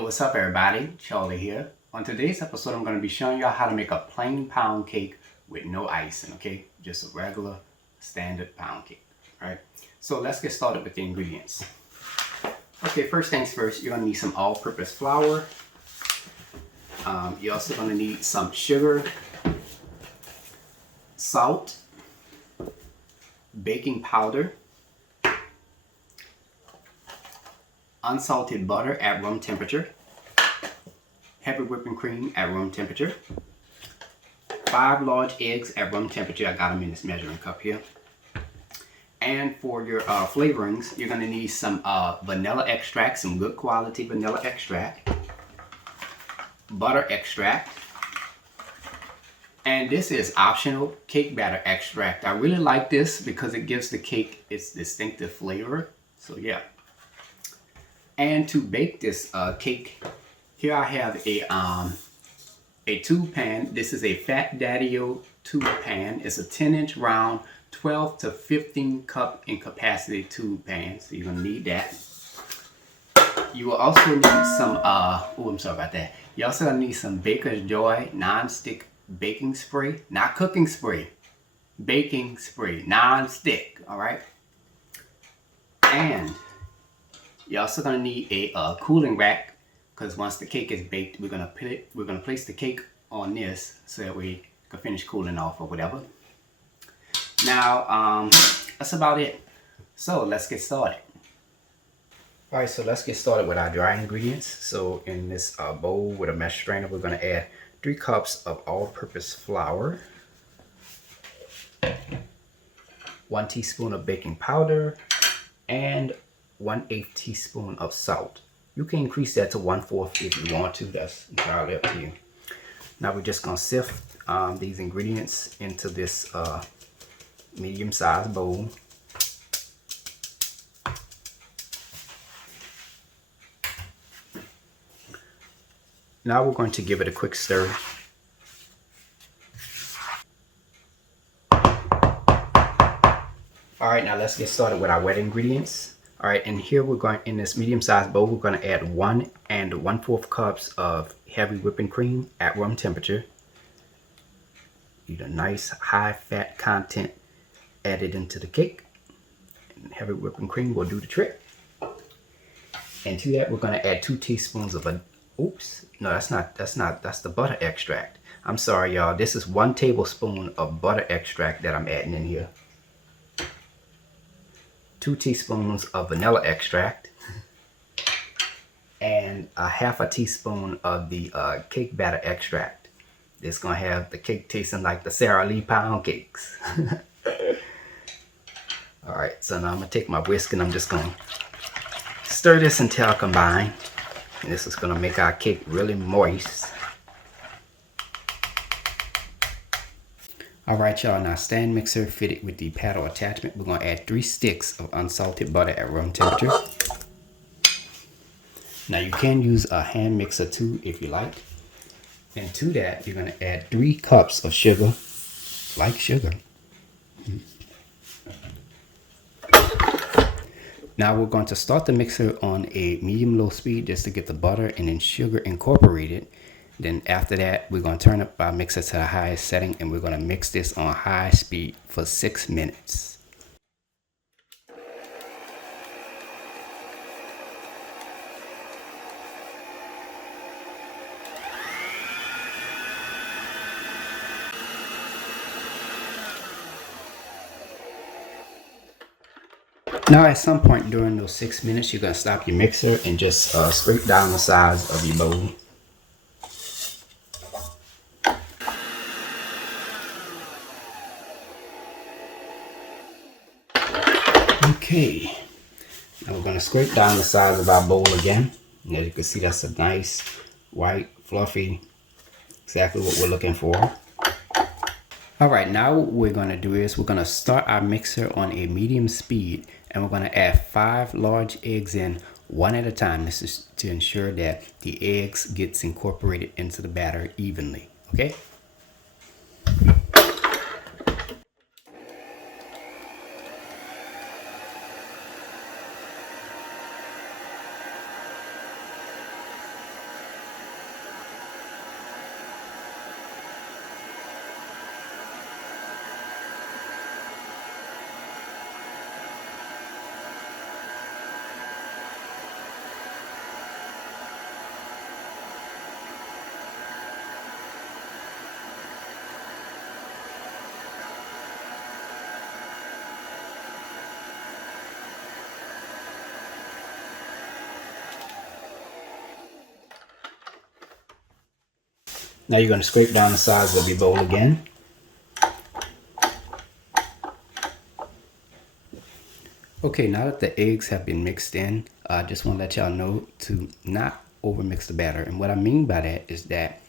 Yo, what's up everybody? Charlie here. On today's episode, I'm going to be showing y'all how to make a plain pound cake with no icing, okay? Just a regular standard pound cake, right? So let's get started with the ingredients. Okay, first things first, you're going to need some all-purpose flour. You're also going to need some sugar, salt, baking powder, unsalted butter at room temperature, heavy whipping cream at room temperature, 5 large eggs at room temperature. I got them in this measuring cup here. And for your flavorings, you're going to need some vanilla extract, some good quality vanilla extract, butter extract, and this is optional, cake batter extract. I really like this because it gives the cake its distinctive flavor. So yeah. And to bake this cake, here I have a tube pan. This is a Fat Daddy-O tube pan. It's a 10-inch round, 12 to 15 cup in capacity tube pan. So you're gonna need that. You will also need some, I'm sorry about that. You also gonna need some Baker's Joy non-stick baking spray, not cooking spray, baking spray, non-stick, all right? And you're also gonna need a cooling rack, because once the cake is baked, we're gonna place the cake on this so that we can finish cooling off or whatever. Now, that's about it. So let's get started. All right, so let's get started with our dry ingredients. So in this bowl with a mesh strainer, we're gonna add 3 cups of all-purpose flour, 1 teaspoon of baking powder, and 1/8 teaspoon of salt. You can increase that to 1/4 if you want to. That's entirely up to you. Now we're just gonna sift these ingredients into this medium-sized bowl. Now we're going to give it a quick stir. All right, now let's get started with our wet ingredients. All right, and here we're going, in this medium-sized bowl, we're going to add 1 and 1/4 cups of heavy whipping cream at room temperature. Need a nice high-fat content added into the cake. And heavy whipping cream will do the trick. And to that, we're going to add 2 teaspoons of that's the butter extract. I'm sorry, y'all. This is 1 tablespoon of butter extract that I'm adding in here. 2 teaspoons of vanilla extract, and a 1/2 teaspoon of the cake batter extract. It's gonna have the cake tasting like the Sara Lee pound cakes. All right, so now I'm gonna take my whisk and I'm just gonna stir this until I combine. And this is gonna make our cake really moist. Alright y'all, now stand mixer fitted with the paddle attachment. We're going to add 3 sticks of unsalted butter at room temperature. Now you can use a hand mixer too if you like. And to that, you're going to add 3 cups of sugar, like sugar. Now we're going to start the mixer on a medium-low speed just to get the butter and then sugar incorporated. Then after that, we're going to turn up our mixer to the highest setting and we're going to mix this on high speed for 6 minutes. Now at some point during those 6 minutes, you're going to stop your mixer and just scrape down the sides of your bowl. Okay, now we're going to scrape down the sides of our bowl again. And as you can see, that's a nice, white, fluffy, exactly what we're looking for. Alright, now what we're going to do is we're going to start our mixer on a medium speed and we're going to add 5 large eggs in one at a time. This is to ensure that the eggs gets incorporated into the batter evenly, okay? Now you're going to scrape down the sides of your bowl again. Okay, now that the eggs have been mixed in, I just want to let y'all know to not over mix the batter. And what I mean by that is that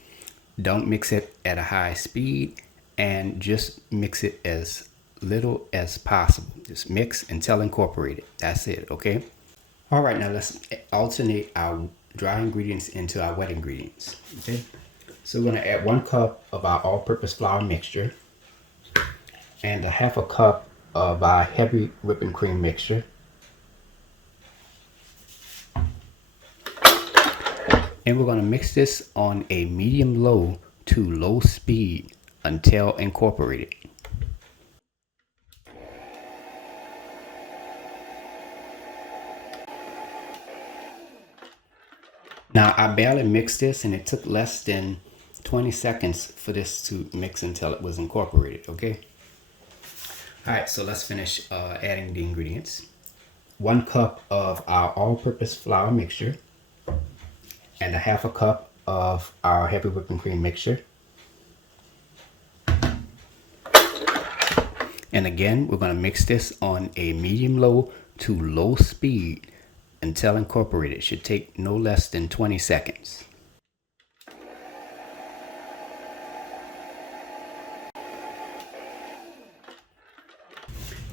don't mix it at a high speed and just mix it as little as possible. Just mix until incorporated. That's it, okay? All right, now let's alternate our dry ingredients into our wet ingredients, okay? So we're gonna add 1 cup of our all-purpose flour mixture and a 1/2 cup of our heavy whipping cream mixture. And we're gonna mix this on a medium-low to low speed until incorporated. Now I barely mixed this and it took less than 20 seconds for this to mix until it was incorporated, okay? All right, so let's finish adding the ingredients. 1 cup of our all-purpose flour mixture and a 1/2 cup of our heavy whipping cream mixture. And again, we're gonna mix this on a medium-low to low speed until incorporated. It should take no less than 20 seconds.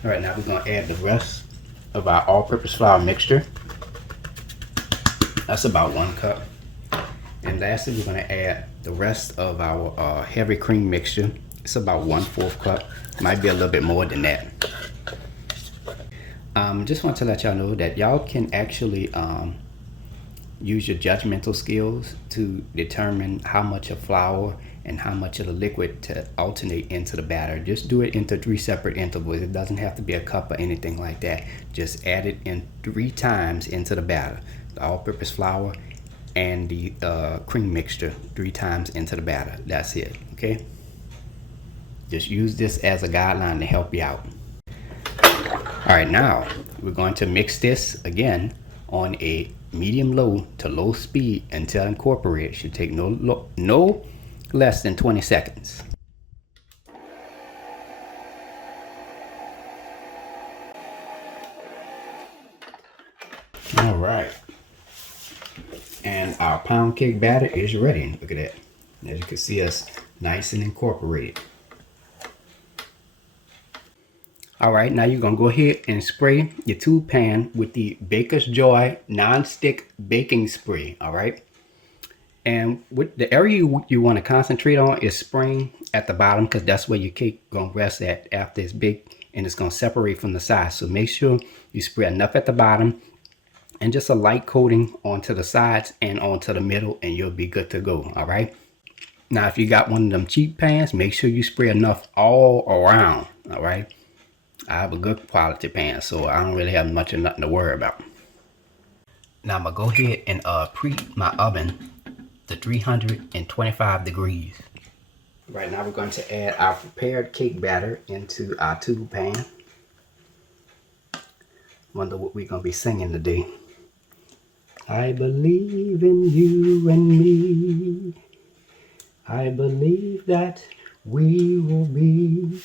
All right, now we're gonna add the rest of our all-purpose flour mixture. That's about 1 cup. And lastly, we're gonna add the rest of our heavy cream mixture. It's about 1/4 cup. Might be a little bit more than that. Just want to let y'all know that y'all can actually use your judgmental skills to determine how much of flour and how much of the liquid to alternate into the batter. Just do it into 3 separate intervals. It doesn't have to be a cup or anything like that. Just add it in 3 times into the batter. The all-purpose flour and the cream mixture 3 times into the batter. That's it, okay? Just use this as a guideline to help you out. All right, now we're going to mix this again on a medium-low to low speed until incorporated. Should take no less than 20 seconds. All right, and our pound cake batter is ready. Look at that. As you can see, it's nice and incorporated. All right, now you're gonna go ahead and spray your tube pan with the Baker's Joy non-stick baking spray, all right? And with the area you wanna concentrate on is spraying at the bottom, because that's where your cake gonna rest at after it's baked, and it's gonna separate from the sides. So make sure you spray enough at the bottom and just a light coating onto the sides and onto the middle, and you'll be good to go, all right? Now, if you got one of them cheap pans, make sure you spray enough all around, all right? I have a good quality pan, so I don't really have much of nothing to worry about. Now I'm gonna go ahead and preheat my oven to 325 degrees. Right now we're going to add our prepared cake batter into our tube pan. Wonder what we're gonna be singing today. I believe in you and me. I believe that we will be.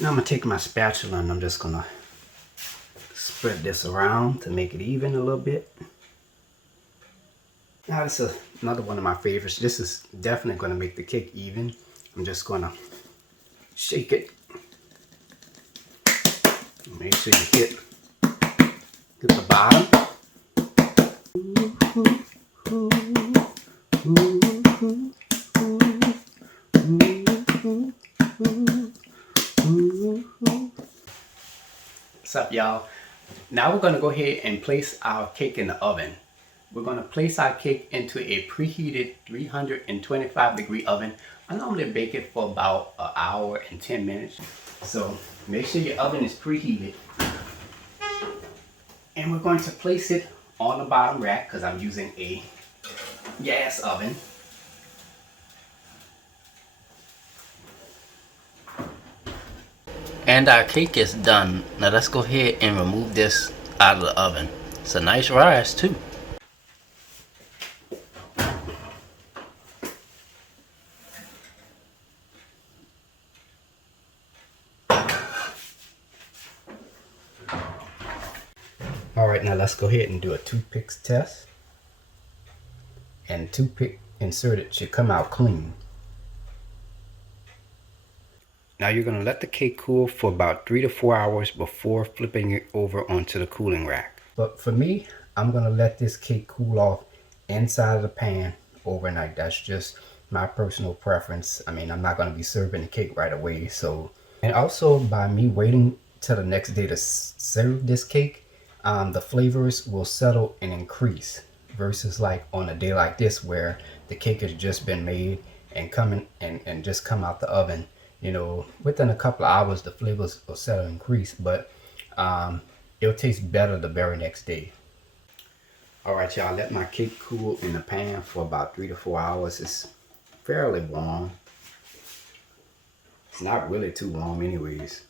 Now I'm gonna take my spatula and I'm just gonna spread this around to make it even a little bit. Now this is another one of my favorites. This is definitely gonna make the cake even. I'm just gonna shake it. Make sure you hit the bottom. What's up, y'all? Now we're gonna go ahead and place our cake in the oven. We're gonna place our cake into a preheated 325-degree oven. I normally bake it for about an hour and 10 minutes. So make sure your oven is preheated. And we're going to place it on the bottom rack because I'm using a gas oven. And our cake is done. Now let's go ahead and remove this out of the oven. It's a nice rise too. right, now let's go ahead and do a toothpick test. And toothpick inserted should come out clean. Now you're going to let the cake cool for about 3 to 4 hours before flipping it over onto the cooling rack. But for me, I'm going to let this cake cool off inside of the pan overnight. That's just my personal preference. I mean, I'm not going to be serving the cake right away. So, and also by me waiting till the next day to serve this cake, the flavors will settle and increase versus like on a day like this where the cake has just been made and and just come out the oven. You know, within a couple of hours, the flavors will settle and increase, but it'll taste better the very next day. All right, y'all, let my cake cool in the pan for about 3 to 4 hours. It's fairly warm. It's not really too warm anyways.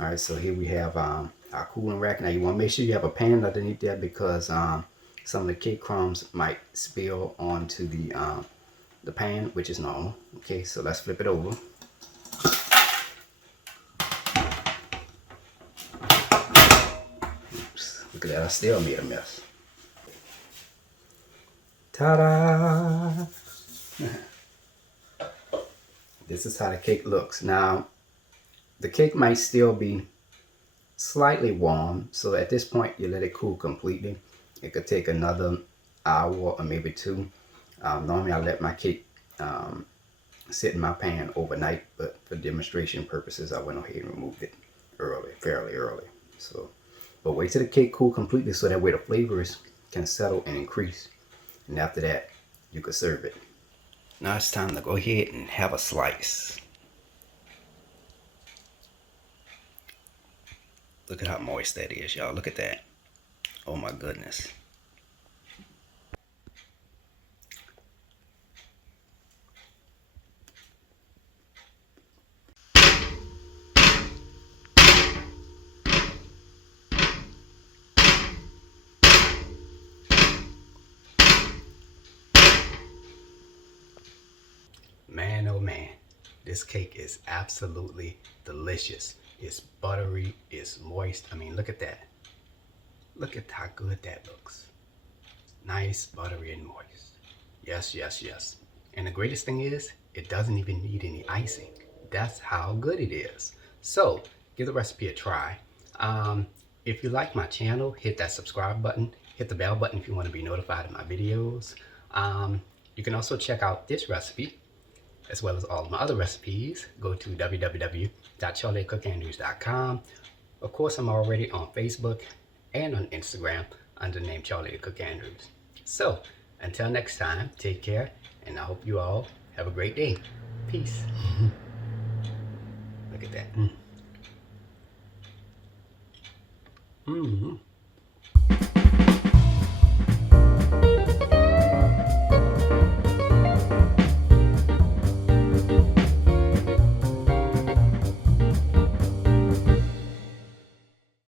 All right, so here we have our cooling rack. Now you want to make sure you have a pan underneath there because some of the cake crumbs might spill onto the pan, which is normal. Okay, so let's flip it over. Oops, look at that, I still made a mess. Ta-da! This is how the cake looks. Now, the cake might still be slightly warm, so at this point you let it cool completely. It could take another hour or maybe 2. Normally I let my cake sit in my pan overnight, but for demonstration purposes I went ahead and removed it fairly early. So, but wait till the cake cool completely so that way the flavors can settle and increase. And after that, you could serve it. Now it's time to go ahead and have a slice. Look at how moist that is, y'all. Look at that. Oh my goodness. Man, oh man, this cake is absolutely delicious. It's buttery, it's moist. I mean, look at that. Look at how good that looks. Nice, buttery, and moist. Yes, yes, yes. And the greatest thing is, it doesn't even need any icing. That's how good it is. So, give the recipe a try. If you like my channel, hit that subscribe button. Hit the bell button if you want to be notified of my videos. You can also check out this recipe, as well as all of my other recipes. Go to www.charliethecookandrews.com. Of course, I'm already on Facebook and on Instagram under the name Charlie the Cook Andrews. So, until next time, take care, and I hope you all have a great day. Peace. Look at that.